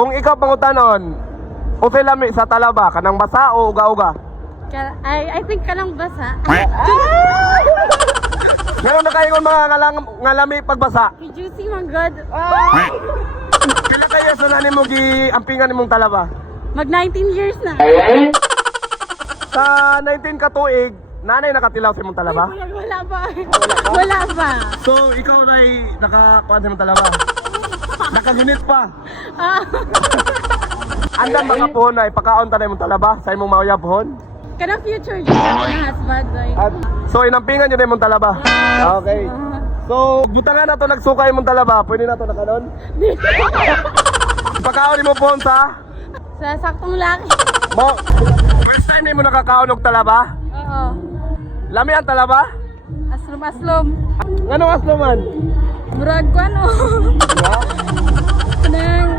Kung ikaw pangutanon, usay lami sa talaba, kanang basa o uga-uga? I think kanang basa. Meron na kayo mga ngalami pagbasa. Juicy man god. Kailan kayo sa nani mo giampingan imong talaba? Mag 19 years na. Sa 19 ka tuig, nanay nakatilaw sa imong talaba? Wala pa. Wala pa. So, ikaw na'y nakakuan sa imong talaba? Nakagunit pa? Andan mga pohon na ipakaon ta na imong talaba sa imong mauyab pohon? Kanang future dyan na husband. So, inampingan nyo na imong talaba? Okay. So, butangan na to nagsuka imong talaba, pwede na to nakanon? Ipakaon mo pohon sa? Sa saktong laki. Mo, first time na mo nakakaon og talaba? Oo. Lami ang talaba? Aslom-aslom. Anong aslo man? Murag ko ano. Yeah? Kanang